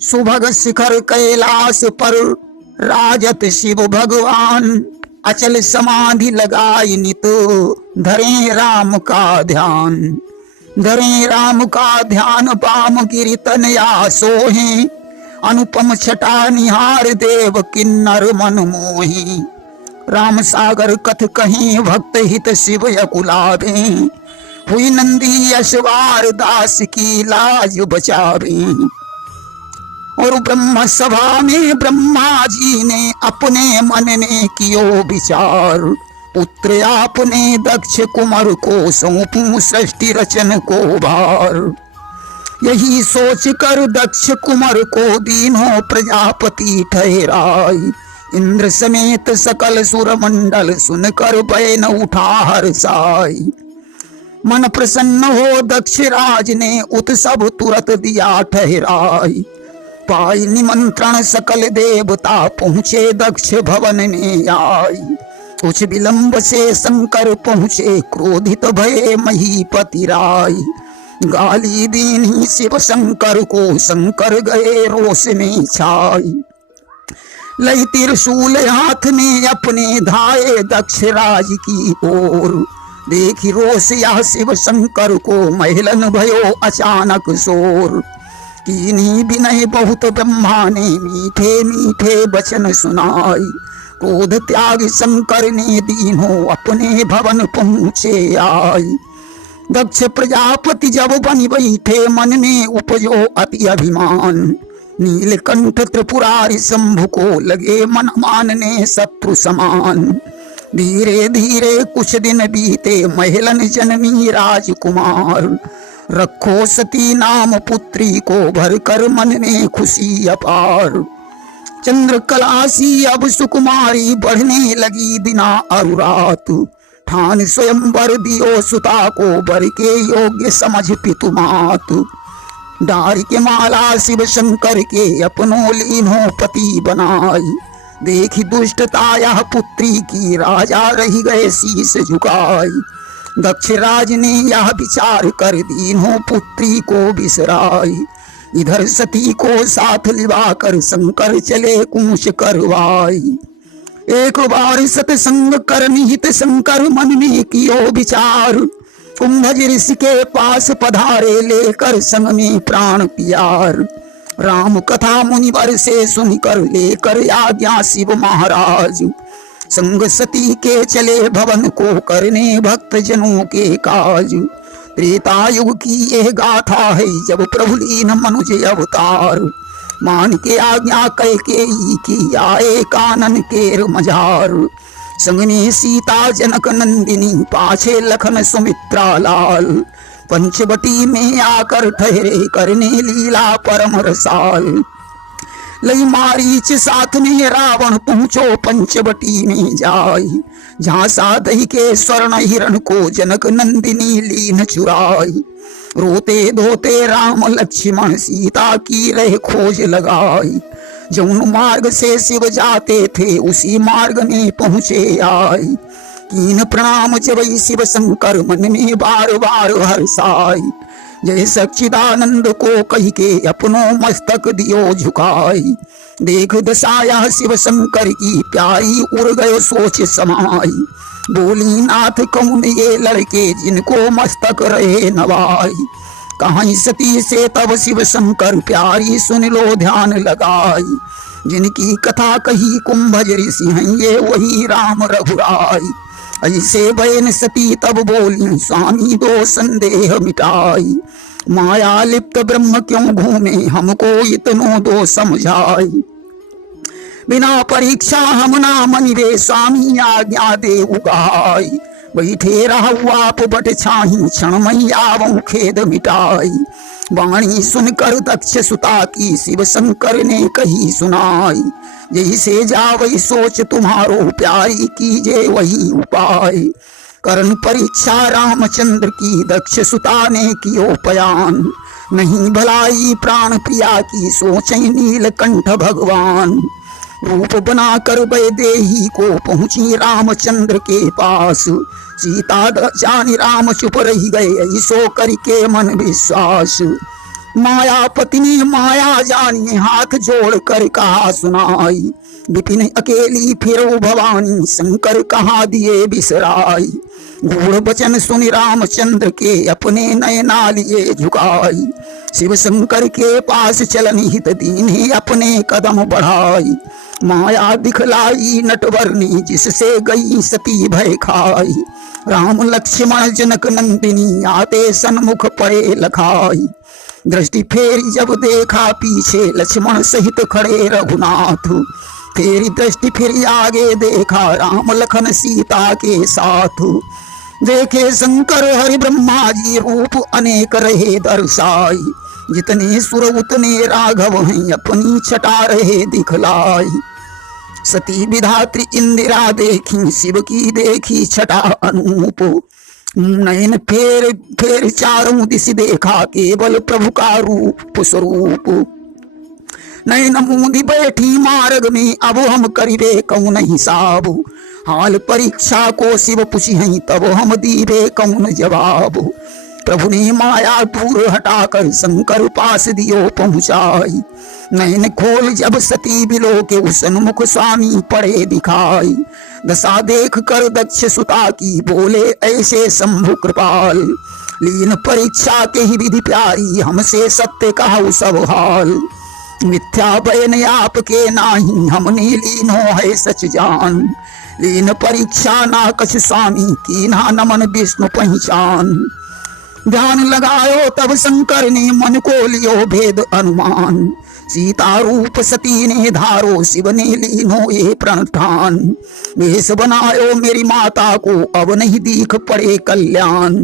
सुभग शिखर कैलाश पर राजत शिव भगवान। अचल समाधि लगाई नित धरे राम का ध्यान। धरे राम का ध्यान बाम गिरि तनया सोहि। अनुपम छटा निहार देव किन्नर मन मोहि। राम सागर कथ कहीं भक्त हित शिव अकुलावे। हुई नंदी यशवार दास की लाज बचावे। और ब्रह्म सभा में ब्रह्मा जी ने अपने मन ने कियो विचार। पुत्र आपने दक्ष कुमार को सौंपू सृष्टि रचन को भार। यही सोच कर दक्ष कुमार को दीनों प्रजापति ठहराई। इंद्र समेत सकल सुर मंडल सुनकर बैन उठा हर्षाई। मन प्रसन्न हो दक्ष राज ने उत्सव तुरत दिया ठहराई। पाई निमंत्रण सकल देवता पहुँचे दक्ष भवन में आई। कुछ विलंब से शंकर पहुँचे क्रोधित भये महीपति राय। गाली दीनी शिव शंकर को शंकर गए रोष में छाई। लई त्रिशूल हाथ में अपने धाये दक्ष राज की ओर। देखी रोष या शिव शंकर को महलन भयो अचानक शोर। कीनी विनय बहुत ब्रह्मा ने मीठे मीठे वचन सुनाई। क्रोध त्याग शंकर ने दीनों अपने भवन पहुँचे आई। दक्ष प्रजापति जब बन बैठे मन में उपजो अति अभिमान। नीलकंठ त्रिपुरारी शंभु को लगे मन मानने शत्रु समान। धीरे धीरे कुछ दिन बीते महलन जन्मी राजकुमार। रखो सती नाम पुत्री को भर कर मन में खुशी अपार। चंद्रकलासी अब सुकुमारी बढ़ने लगी दिना और रात। ठान स्वयंवर दियो सुता को बर के योग्य समझ पितुमात। डारी के माला शिव शंकर के अपनों लीनों पति बनाई। देखी दुष्टता यह पुत्री की राजा रही गए शीश झुकाई। दक्ष राज ने यह विचार कर दीनों पुत्री को बिसराई। इधर सती को साथ लिवा कर शंकर चले कूच करवाई। एक बार सतसंग कर निहित शंकर मन में कियो विचार। कुंभज ऋषि के पास पधारे लेकर संग में प्राण प्यार। राम कथा मुनिवर से सुनकर लेकर आज्ञा शिव महाराज। संग सती के चले भवन को करने भक्त जनों के काज। त्रेता युग की यह गाथा है जब प्रभु लीन मनुज अवतार। मान के आज्ञा कह के की आए कानन केर मझार। संगने सीता जनक नंदिनी पाछे लखन सुमित्रा लाल। पंचवटी में आकर ठहरे करने लीला परम रसाल। लई मारीच साथ में रावण पहुँचो पंचवटी में जाई। जहाँ सादही के स्वर्ण हिरण को जनक नंदिनी लीन चुराई। रोते धोते राम लक्ष्मण सीता की रह खोज लगाई। जौन मार्ग से शिव जाते थे उसी मार्ग में पहुँचे आई। कीन प्रणाम जबई शिव शंकर मन में बार बार हर्षाई। जय सच्चिदानंद को कही के अपनों मस्तक दियो झुकाई। देख दशाया शिव शंकर की प्यारी उड़ गयो सोच समाई। बोली नाथ कौन ये लड़के जिनको मस्तक रहे नवाई। कहीं सती से तब शिव शंकर प्यारी सुन लो ध्यान लगाई। जिनकी कथा कही कुंभज ऋषि हैं ये वही राम रघुराई। ऐसे बयन सती तब बोली स्वामी दो संदेह मिटाई। माया लिप्त ब्रह्म क्यों घूमे हमको इतनो दो समझाई। बिना परीक्षा हम ना मनिवे स्वामी आज्ञा दे उगाई। बैठे रहु आप बट छाही क्षण मैयावों खेद मिटाई। वाणी सुनकर दक्ष सुता की शिव शंकर ने कही सुनाई। जैसे जावई सोच तुम्हारो प्यारी कीजे वही उपाय। करण परीक्षा रामचंद्र की दक्ष सुता ने कियो पयान। नहीं भलाई प्राण प्रिया की सोच नीलकंठ भगवान। रूप बना कर वैदेही को पहुंची रामचंद्र के पास। सीता जानी राम चुप रही गए ऐसो करके मन विश्वास। मायापति ने माया जानी हाथ जोड़ कर कहा सुनाई, विपिन अकेली फिरो भवानी शंकर कहा दिए बिसराई। गूढ़ वचन सुनि रामचंद्र के अपने नयना लिए झुकाई, शिव शंकर के पास चलन हित दीने अपने कदम बढ़ाई। माया दिखलाई नटवरनी जिससे गई सती भय खाई, राम लक्ष्मण जनक नंदिनी आते सन्मुख पड़े लखाई। दृष्टि फेरी जब देखा पीछे लक्ष्मण सहित खड़े रघुनाथ, फेरी दृष्टि फिर आगे देखा राम लखन सीता के साथ। देखे शंकर हरि ब्रह्मा जी रूप अनेक रहे दर्शाई, जितने सुर उतने राघव हैं अपनी छटा रहे दिखलाई। सती विधात्री इंदिरा देखी शिव की देखी छटा अनूप, नयन फेर फेर चारों दिश देखा केवल प्रभु का रूप स्वरूप। नयन मूंदी बैठी मार्ग में अब हम करिबे कौन हिसाब, हाल परीक्षा को शिव पूछी हैं तब हम दीबे कौन जवाब। प्रभु ने माया दूर हटाकर शंकर पास दियो पहुंचाई, नयन खोल जब सती बिलो के सन्मुख स्वामी पड़े दिखाई। दशा देख कर दक्ष सुता की बोले ऐसे शंभु कृपाल, लीन परीक्षा के ही विधि प्यारी हमसे सत्य कहा सब हाल। मिथ्या बयन आपके नाही हमने लीनो है सच जान, लीन परीक्षा ना कछ स्वामी की ना नमन विष्णु पहचान। ध्यान लगायो तब शंकर ने मन को लियो भेद अनुमान, सीता रूप सती ने धारो शिव ने लीनो ये प्रण ठान। वेश बनायो मेरी माता को अब नहीं दीख पड़े कल्याण,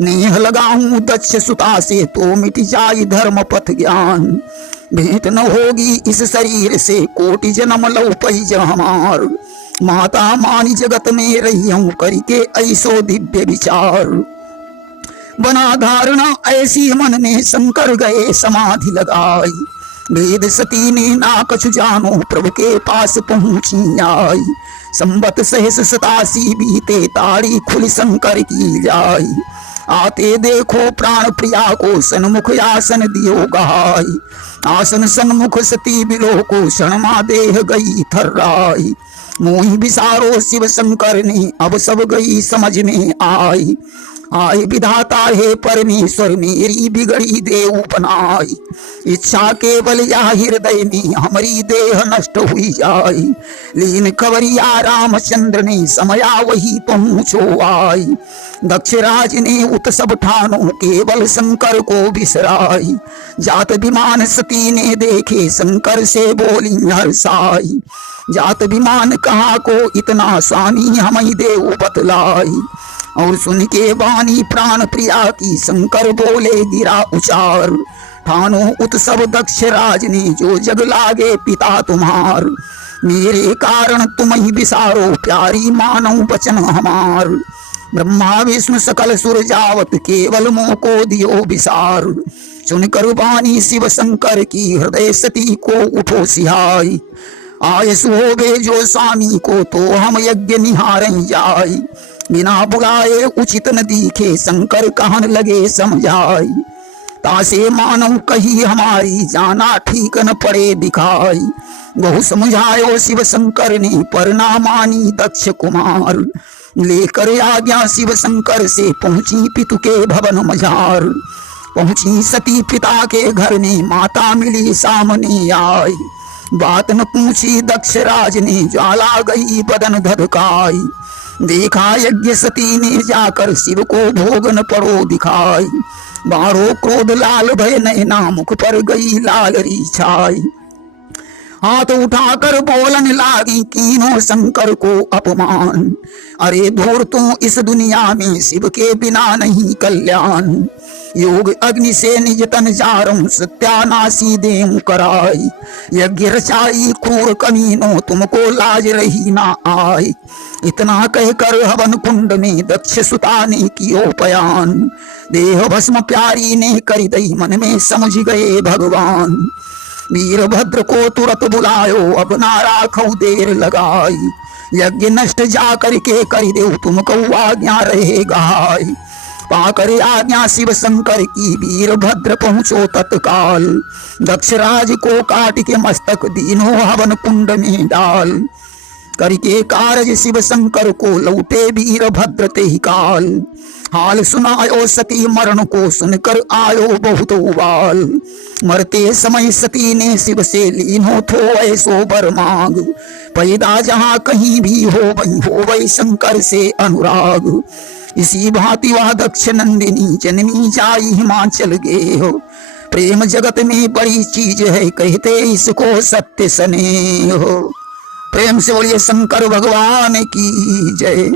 नेह लगाऊं दक्ष सुता से तो मिट जाए धर्म पथ ज्ञान। भेंट न होगी इस शरीर से कोटि जन्म लो पैज हमार, माता मानी जगत में रही हूं करके ऐसो दिव्य विचार। बना धारणा ऐसी मन में शंकर गए समाधि लगाई, वेद सती ने ना कछु जानो प्रभु के पास पहुंची आई। संबत सहस 87 बीते तारी खुल शंकर की जाई, आते देखो प्राण प्रिया को सन्मुख आसन दियो गहाई। आसन सन्मुख सती बिलो को क्षणमा देह गई थर्राई, मोहि विसारो शिव शंकर ने अब सब गई समझ में आई। आय विधाता है परमेश्वर मेरी बिगड़ी देव बनाई, इच्छा केवल या हृदय में हमारी देह नष्ट हुई जाए। लीन खबरिया रामचंद्र ने समया वही पहुंचो आई, दक्षराज ने उत सब ठानो केवल शंकर को बिसराई। जात विमान सती ने देखे शंकर से बोली हर्षाई, जात विमान कहा को इतना स्वामी हमें देव बतलाई। और सुन के वाणी प्राण प्रिया की शंकर बोले गिरा उचार, ठानो उत्सव दक्ष राज ने जो जग लागे पिता तुम्हार। मेरे कारण तुम ही विसारो प्यारी मानो वचन हमार, ब्रह्मा विष्णु सकल सुर जावत केवल मोह को दियो विसार। सुनकर वाणी शिव शंकर की हृदय सती को उठो सिहाई, आयस होवे जो स्वामी को तो हम यज्ञ निहारं जाई। बिना बुलाए उचित न दिखे शंकर कहन लगे समझाई, तासे मानव कही हमारी जाना ठीक न पड़े दिखाई। बहु समझायो शिव शंकर ने पर ना मानी दक्ष कुमार, लेकर आज्ञा शिव शंकर से पहुंची पितु के भवन मझार। पहुंची सती पिता के घर में माता मिली सामने आई, बात न पूछी दक्ष राज ने ज्वाला गई बदन धधकाई। देखा यज्ञ सती ने जाकर शिव को भोगन पड़ो दिखाई, बारो क्रोध लाल भय नैना मुख पर गई लाल री छाई। हाथ उठाकर बोलन लागी कीनो शंकर को अपमान, अरे दूर तू इस दुनिया में शिव के बिना नहीं कल्याण। योग अग्नि से निज तन जारम सत्यानाशी देम कराई, यज्ञ रचाई क्रूर कमीनो तुमको लाज रही ना आई। इतना कहकर हवन कुंड में दक्ष सुता ने कियो पयान, देह भस्म प्यारी ने कर दई मन में समझ गए भगवान। वीरभद्र को तुरंत बुलायो अब ना राखो देर लगाई, यज्ञ नष्ट जा करके कर दे तुमको आज्ञा रहे गाय। पाकर आज्ञा शिव शंकर की वीरभद्र पहुंचो तत्काल। दक्षराज को काट के मस्तक दीनो हवन कुंड में डाल। करके कारज शिव शंकर को लौटे वीरभद्र ते ही काल। हाल सुनायो सती मरण को सुनकर आयो बहुत उबाल। मरते समय सती ने शिव से लीनो थो ऐसो बर मांग। पैदा जहाँ कहीं भी हो वही शंकर से अनुराग। इसी भांति वह दक्ष नंदिनी जन्मी जाई हिमाचल गे हो। प्रेम जगत में बड़ी चीज है कहते इसको सत्य सने हो। प्रेम से बोलिए शंकर भगवान की जय।